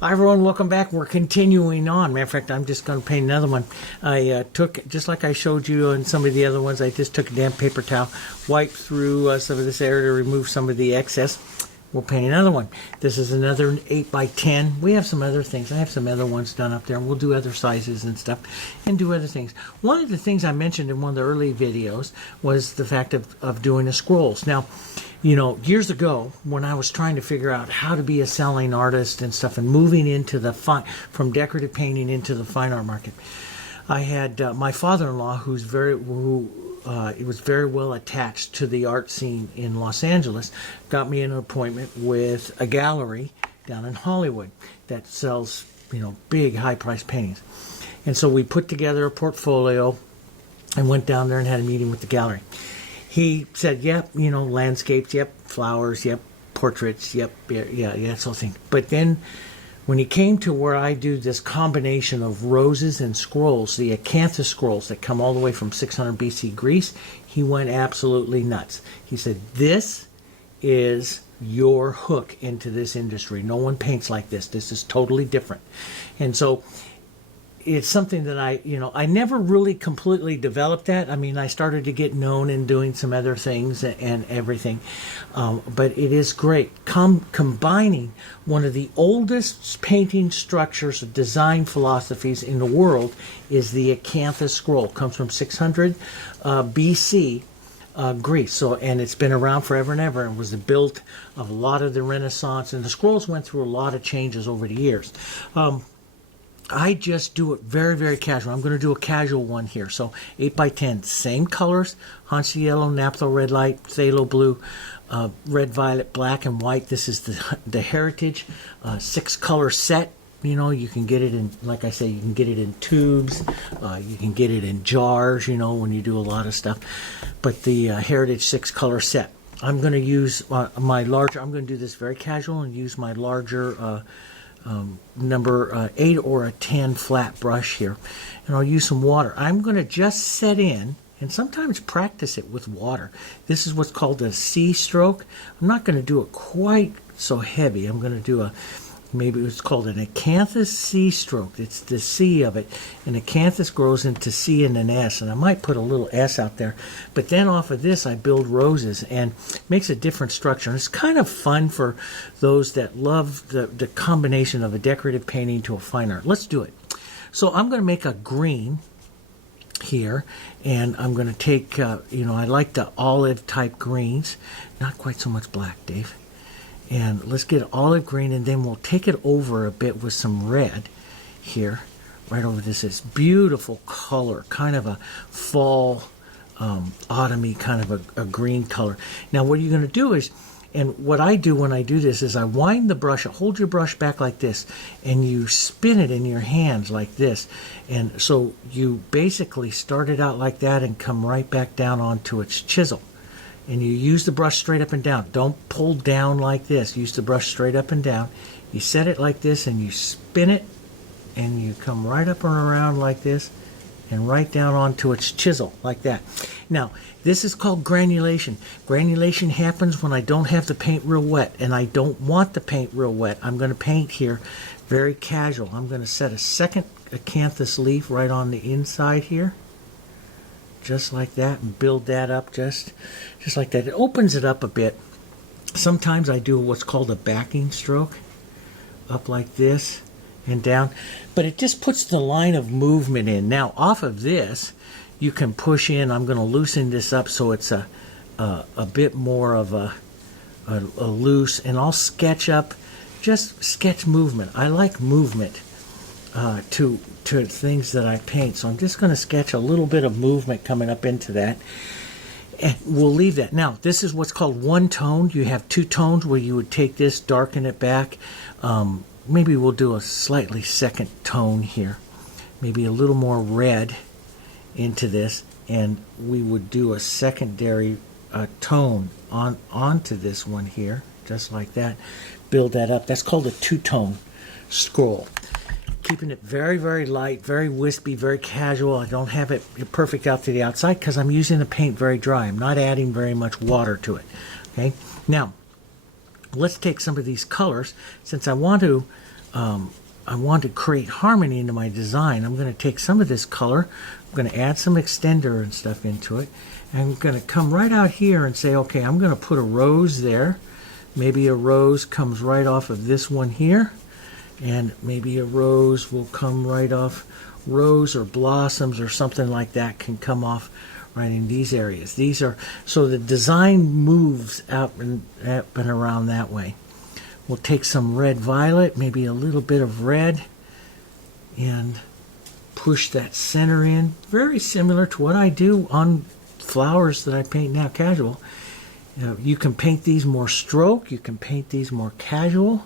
Hi everyone, welcome back. We're continuing on. Matter of fact, I'm just going to paint another one. I took, just like I showed you on some of the other ones, I just took a damp paper towel, wiped through some of this area to remove some of the excess. We'll paint another one. This is another 8 by 10. We have some other things. I have some other ones done up there. We'll do other sizes and stuff and do other things. One of the things I mentioned in one of the early videos was the fact of doing the scrolls. Now, you know, years ago when I was trying to figure out how to be a selling artist and stuff and moving into the from decorative painting into the fine art market, I had my father-in-law who was very well attached to the art scene in Los Angeles, got me an appointment with a gallery down in Hollywood that sells, you know, big high-priced paintings. And so we put together a portfolio and went down there and had a meeting with the gallery. He said, yep, you know, landscapes, yep, flowers, yep, portraits, yep, yeah, that sort of thing. But then when he came to where I do this combination of roses and scrolls, the acanthus scrolls that come all the way from 600 BC Greece, he went absolutely nuts. He said, this is your hook into this industry. No one paints like this. This is totally different. And so it's something that I never really completely developed that. I mean, I started to get known in doing some other things and everything. But it is great. Combining one of the oldest painting structures, design philosophies in the world is the acanthus scroll. It comes from 600 BC. Greece. So, and it's been around forever and ever, and was built of a lot of the Renaissance, and the scrolls went through a lot of changes over the years. I just do it very, very casual. I'm going to do a casual one here. So 8 by 10, same colors: Hansa yellow, naphtha red light, phthalo blue, red, violet, black, and white. This is the Heritage 6-color set. You know, you can get it in, like I say, you can get it in tubes. You can get it in jars, you know, when you do a lot of stuff. But the Heritage 6-color set. I'm going to use my larger, I'm going to do this very casual and use my larger number 8 or a 10 flat brush here, and I'll use some water. I'm going to just set in and sometimes practice it with water. This is what's called a C stroke. I'm not going to do it quite so heavy. I'm going to do maybe it's called an acanthus C stroke. It's the C of it, and acanthus grows into C and an S, and I might put a little S out there. But then off of this I build roses, and makes a different structure. And it's kind of fun for those that love the combination of a decorative painting to a fine art. Let's do it. So I'm going to make a green here, and I'm going to take you know, I like the olive type greens, not quite so much black, Dave. And let's get olive green, and then we'll take it over a bit with some red here, right over this. It's beautiful color, kind of a fall, autumny kind of a green color. Now what you're going to do is, and what I do when I do this is I wind the brush, hold your brush back like this, and you spin it in your hands like this. And so you basically start it out like that and come right back down onto its chisel. And you use the brush straight up and down. Don't pull down like this. Use the brush straight up and down. You set it like this and you spin it, and you come right up and around like this and right down onto its chisel like that. Now, this is called granulation. Granulation happens when I don't have the paint real wet, and I don't want the paint real wet. I'm going to paint here very casual. I'm going to set a second acanthus leaf right on the inside here, just like that, and build that up just like that. It opens it up a bit. Sometimes I do what's called a backing stroke, up like this and down, but it just puts the line of movement in. Now off of this you can push in. I'm going to loosen this up so it's a bit more of a loose, and I'll sketch up, just sketch movement. I like movement to things that I paint, so I'm just going to sketch a little bit of movement coming up into that, and we'll leave that. Now this is what's called one tone. You have two tones where you would take this, darken it back. Maybe we'll do a slightly second tone here, maybe a little more red into this, and we would do a secondary tone onto this one here, just like that. Build that up. That's called a two-tone scroll. Keeping it very, very light, very wispy, very casual. I don't have it perfect out to the outside because I'm using the paint very dry. I'm not adding very much water to it. Okay. Now, let's take some of these colors, since I want to I want to create harmony into my design. I'm going to take some of this color, I'm going to add some extender and stuff into it, and I'm going to come right out here and say, okay, I'm going to put a rose there. Maybe a rose comes right off of this one here, and maybe a rose will come right off, rose or blossoms or something like that can come off right in these areas. These are, so the design moves up and around that way. We'll take some red violet, maybe a little bit of red, and push that center in. Very similar to what I do on flowers that I paint now casual. You can paint these more stroke, you can paint these more casual.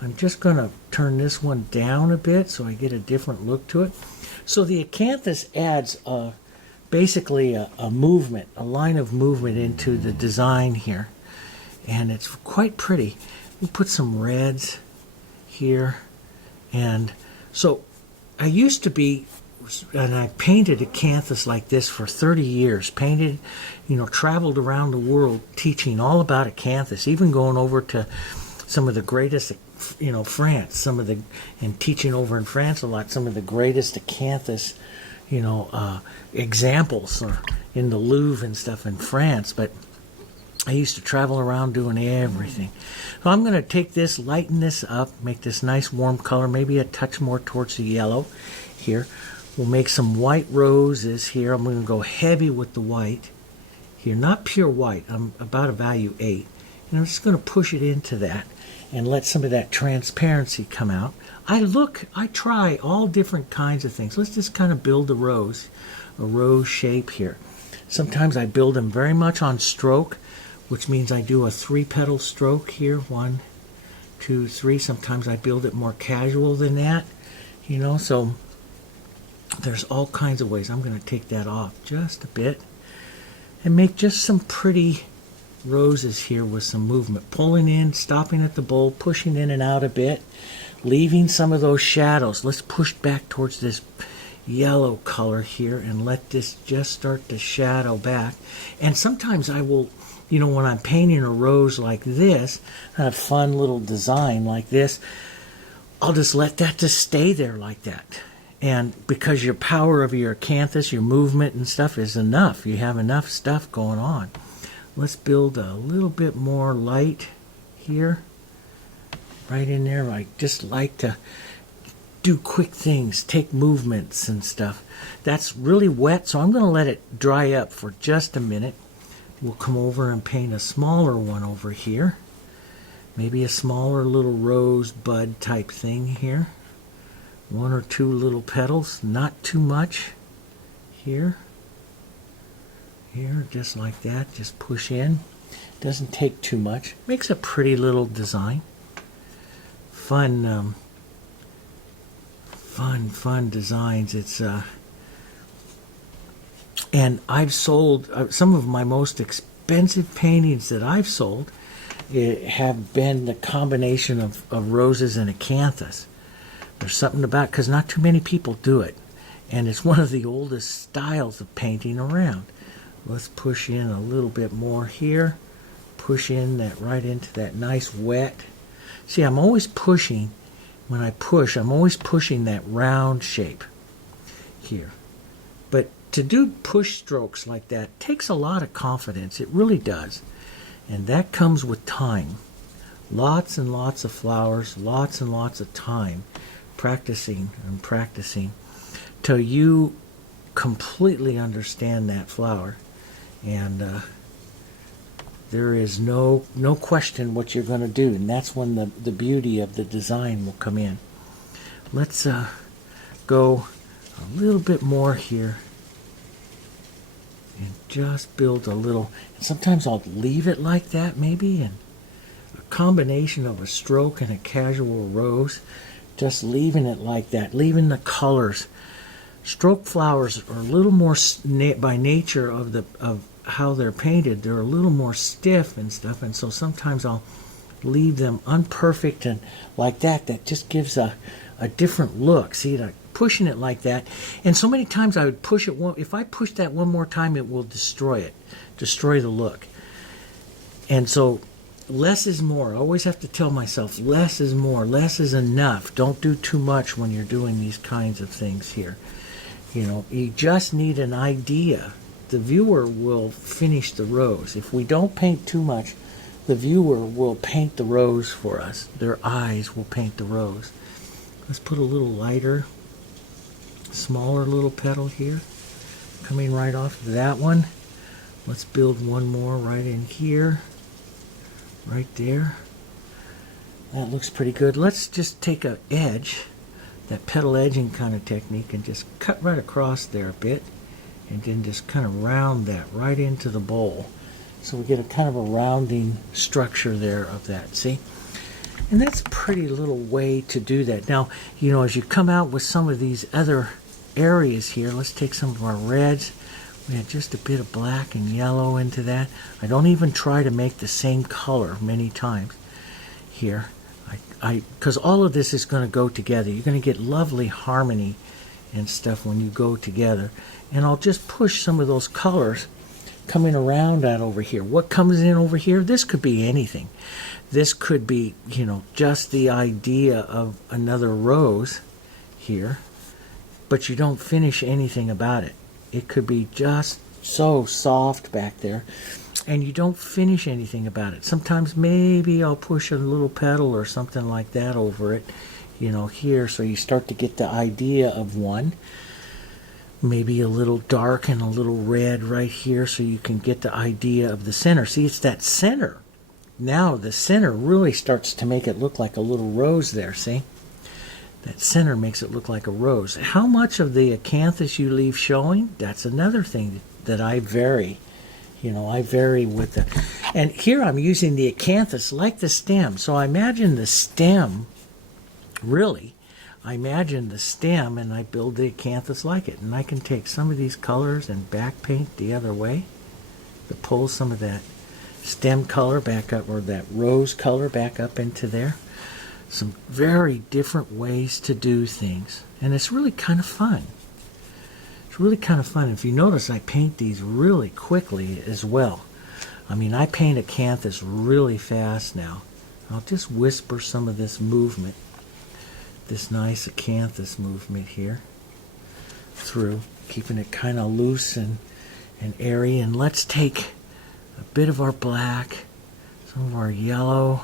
I'm just going to turn this one down a bit so I get a different look to it. So the acanthus adds basically a movement, a line of movement into the design here. And it's quite pretty. We'll put some reds here. And so I used to be, and I painted acanthus like this for 30 years. Painted, traveled around the world teaching all about acanthus, even going over to some of the greatest, France, and teaching over in France a lot, some of the greatest acanthus, examples in the Louvre and stuff in France. But I used to travel around doing everything. So I'm going to take this, lighten this up, make this nice warm color, maybe a touch more towards the yellow here. We'll make some white roses here. I'm going to go heavy with the white here, not pure white. I'm about a value 8. And I'm just going to push it into that and let some of that transparency come out. I try all different kinds of things. Let's just kind of build a rose shape here. Sometimes I build them very much on stroke, which means I do a 3-petal stroke here. 1, 2, 3. Sometimes I build it more casual than that, so there's all kinds of ways. I'm going to take that off just a bit and make just some pretty roses here with some movement. Pulling in, stopping at the bowl, pushing in and out a bit, leaving some of those shadows. Let's push back towards this yellow color here and let this just start to shadow back. And sometimes I will, when I'm painting a rose like this, a fun little design like this, I'll just let that just stay there like that. And because your power of your acanthus, your movement and stuff is enough. You have enough stuff going on. Let's build a little bit more light here. Right in there. I just like to do quick things, take movements and stuff. That's really wet, so I'm going to let it dry up for just a minute. We'll come over and paint a smaller one over here. Maybe a smaller little rose bud type thing here. 1 or 2 little petals, not too much. Here, just like that, just push in. Doesn't take too much. Makes a pretty little design. Fun designs. It's and I've sold some of my most expensive paintings that I've sold have been the combination of roses and acanthus. There's something about, because not too many people do it, and it's one of the oldest styles of painting around. Let's push in a little bit more here. Push in that right into that nice wet. See, I'm always pushing. When I push, I'm always pushing that round shape here. But to do push strokes like that takes a lot of confidence. It really does. And that comes with time. Lots and lots of flowers, lots and lots of time. Practicing and practicing till you completely understand that flower. And there is no question what you're going to do. And that's when the beauty of the design will come in. Let's go a little bit more here. And just build a little. Sometimes I'll leave it like that maybe. And a combination of a stroke and a casual rose. Just leaving it like that. Leaving the colors. Stroke flowers are a little more, by nature of how they're painted, they're a little more stiff and stuff, and so sometimes I'll leave them unperfect and like that. That just gives a different look. See, like pushing it like that, and so many times I would push it if I push that one more time, it will destroy the look. And so less is more. I always have to tell myself less is more, less is enough. Don't do too much when you're doing these kinds of things here. You know, you just need an idea. The viewer will finish the rose. If we don't paint too much, the viewer will paint the rose for us. Their eyes will paint the rose. Let's put a little lighter, smaller little petal here, coming right off of that one. Let's build one more right in here, right there. That looks pretty good. Let's just take an edge, that petal edging kind of technique, and just cut right across there a bit, and then just kind of round that right into the bowl. So we get a kind of a rounding structure there of that, see? And that's a pretty little way to do that. Now, you know, as you come out with some of these other areas here, let's take some of our reds. We had just a bit of black and yellow into that. I don't even try to make the same color many times here. Because all of this is going to go together. You're going to get lovely harmony and stuff when you go together. And I'll just push some of those colors coming around that over here. What comes in over here? This could be anything. This could be, you know, just the idea of another rose here, but you don't finish anything about it. It could be just so soft back there, and you don't finish anything about it. Sometimes maybe I'll push a little petal or something like that over it, you know, here, so you start to get the idea of one. Maybe a little dark and a little red right here, so you can get the idea of the center. See, it's that center. Now the center really starts to make it look like a little rose there, see? That center makes it look like a rose. How much of the acanthus you leave showing, that's another thing that I vary. You know, I vary with the... And here I'm using the acanthus like the stem. So I imagine the stem, really, I imagine the stem and I build the acanthus like it. And I can take some of these colors and back paint the other way to pull some of that stem color back up, or that rose color back up into there. Some very different ways to do things, and it's really kind of fun. It's really kind of fun. If you notice, I paint these really quickly as well. I mean, I paint acanthus really fast now. I'll just whisper some of this movement, this nice acanthus movement here through, keeping it kind of loose and airy. And let's take a bit of our black, some of our yellow,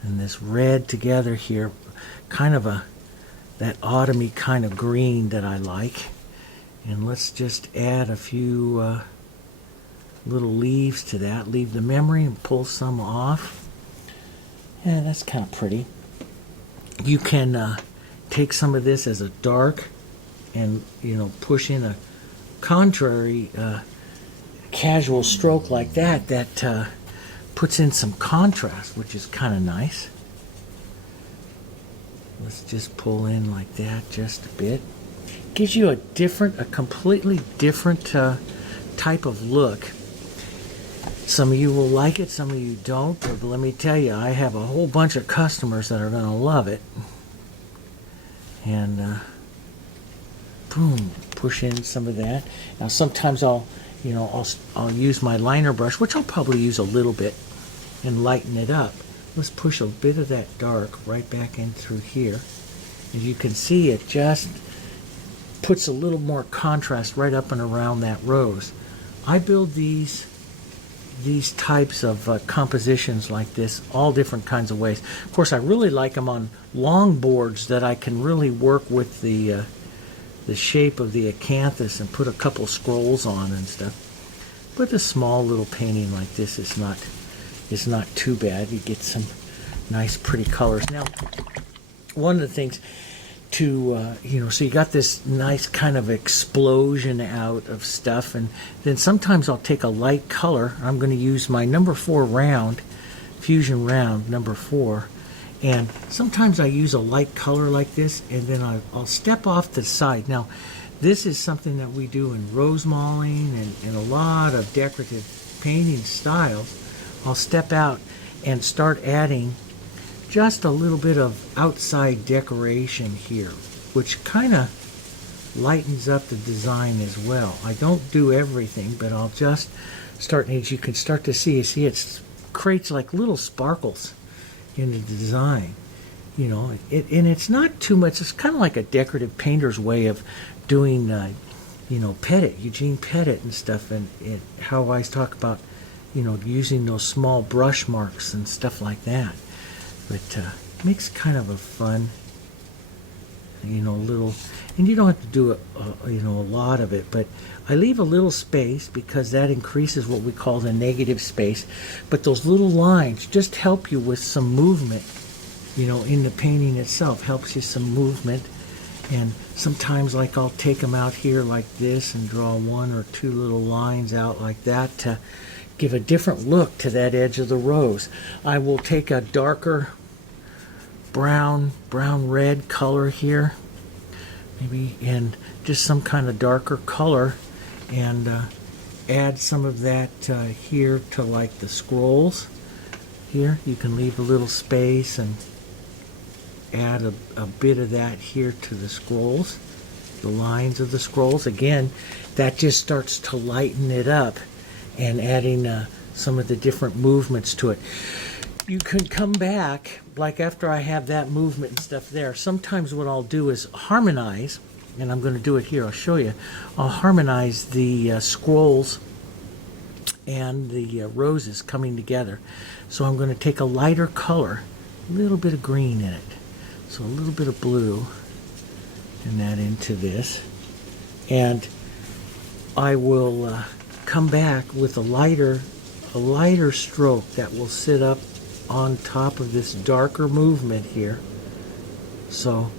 and this red together here, kind of that autumny kind of green that I like. And let's just add a few little leaves to that. Leave the memory and pull some off. Yeah, that's kind of pretty. You can take some of this as a dark and, you know, push in a contrary casual stroke like that puts in some contrast, which is kind of nice. Let's just pull in like that just a bit. Gives you a completely different type of look. Some of you will like it, some of you don't, but let me tell you, I have a whole bunch of customers that are going to love it. And boom, push in some of that. Now sometimes I'll use my liner brush, which I'll probably use a little bit, and lighten it up. Let's push a bit of that dark right back in through here. As you can see, it just puts a little more contrast right up and around that rose. I build these types of compositions like this all different kinds of ways. Of course, I really like them on long boards that I can really work with the shape of the acanthus and put a couple scrolls on and stuff. But a small little painting like this is not too bad. You get some nice pretty colors. Now, one of the things to so you got this nice kind of explosion out of stuff, and then sometimes I'll take a light color. I'm going to use my number 4 round, Fusion Round number 4, and sometimes I use a light color like this, and then I'll step off to the side. Now, this is something that we do in rose mauling and a lot of decorative painting styles. I'll step out and start adding just a little bit of outside decoration here, which kind of lightens up the design as well. I don't do everything, but I'll just start, as you can start to see, it's creates like little sparkles in the design. And it's not too much. It's kind of like a decorative painter's way of doing, Pettit, Eugene Pettit and stuff, and how I always talk about, using those small brush marks and stuff like that. But makes kind of a fun, little, and you don't have to do a lot of it, but I leave a little space because that increases what we call the negative space. But those little lines just help you with some movement, in the painting itself, helps you some movement. And sometimes, like, I'll take them out here like this and draw 1 or 2 little lines out like that to give a different look to that edge of the rose. I will take a darker brown red color here, maybe, and just some kind of darker color, and add some of that here to, like, the scrolls. Here you can leave a little space and add a bit of that here to the scrolls, the lines of the scrolls. Again, that just starts to lighten it up and adding some of the different movements to it. You can come back, like after I have that movement and stuff there, sometimes what I'll do is harmonize, and I'm going to do it here, I'll show you. I'll harmonize the scrolls and the roses coming together. So I'm going to take a lighter color, a little bit of green in it. So a little bit of blue, and that into this. And I will come back with a lighter stroke that will sit up on top of this darker movement here. So,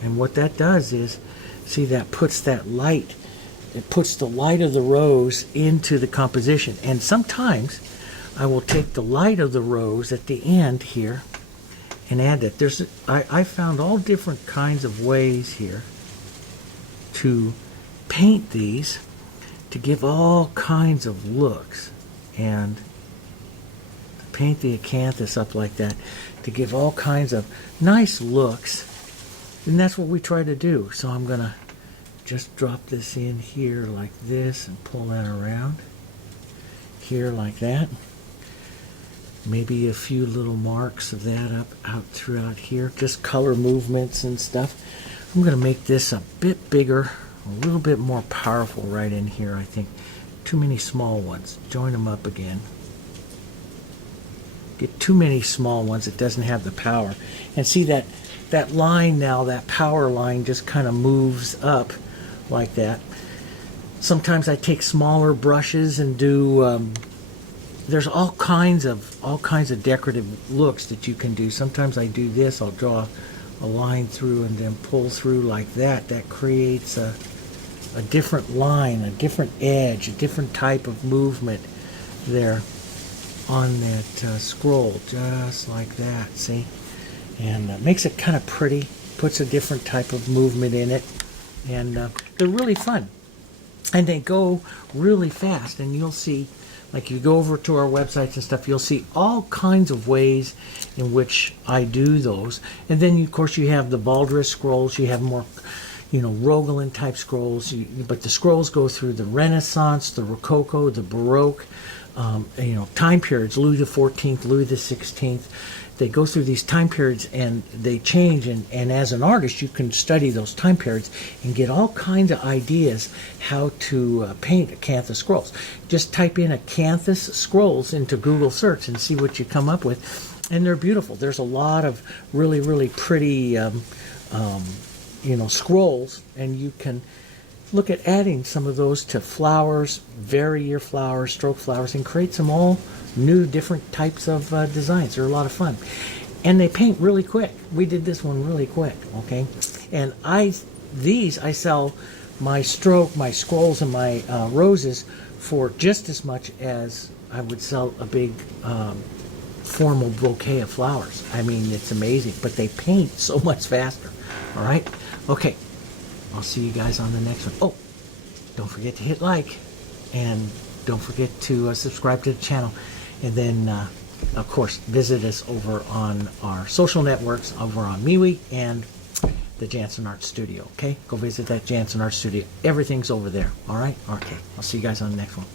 and what that does is, see, that puts that light, it puts the light of the rose into the composition. And sometimes I will take the light of the rose at the end here and add that. I found all different kinds of ways here to paint these to give all kinds of looks, and paint the acanthus up like that to give all kinds of nice looks, and that's what we try to do. So I'm gonna just drop this in here like this and pull that around here like that. Maybe a few little marks of that out throughout here, just color movements and stuff. I'm going to make this a bit bigger, a little bit more powerful right in here, I think. Too many small ones. Join them up again. Get too many small ones, it doesn't have the power. And see that line now, that power line just kind of moves up like that. Sometimes I take smaller brushes and do there's all kinds of decorative looks that you can do. Sometimes I do this. I'll draw a line through and then pull through like that. That creates a different line, a different edge, a different type of movement there on that scroll, just like that. See, and makes it kind of pretty. Puts a different type of movement in it, and they're really fun, and they go really fast. And you'll see. Like, you go over to our websites and stuff, you'll see all kinds of ways in which I do those. And then, of course, you have the Valdres scrolls. You have more, Rogalin type scrolls. But the scrolls go through the Renaissance, the Rococo, the Baroque, time periods, Louis XIV, Louis XVI. They go through these time periods and they change, and as an artist you can study those time periods and get all kinds of ideas how to paint acanthus scrolls. Just type in acanthus scrolls into Google search and see what you come up with, and they're beautiful. There's a lot of really, really pretty scrolls, and you can look at adding some of those to flowers, vary your flowers, stroke flowers, and create some all new different types of designs. They're a lot of fun, and they paint really quick. We did this one really quick, okay? And I sell my stroke, my scrolls, and my roses for just as much as I would sell a big formal bouquet of flowers. I mean, it's amazing, but they paint so much faster. All right, okay, I'll see you guys on the next one. Oh, don't forget to hit like, and don't forget to subscribe to the channel. And then, of course, visit us over on our social networks, over on MeWe and the Jansen Art Studio, okay? Go visit that Jansen Art Studio. Everything's over there, all right? Okay, I'll see you guys on the next one.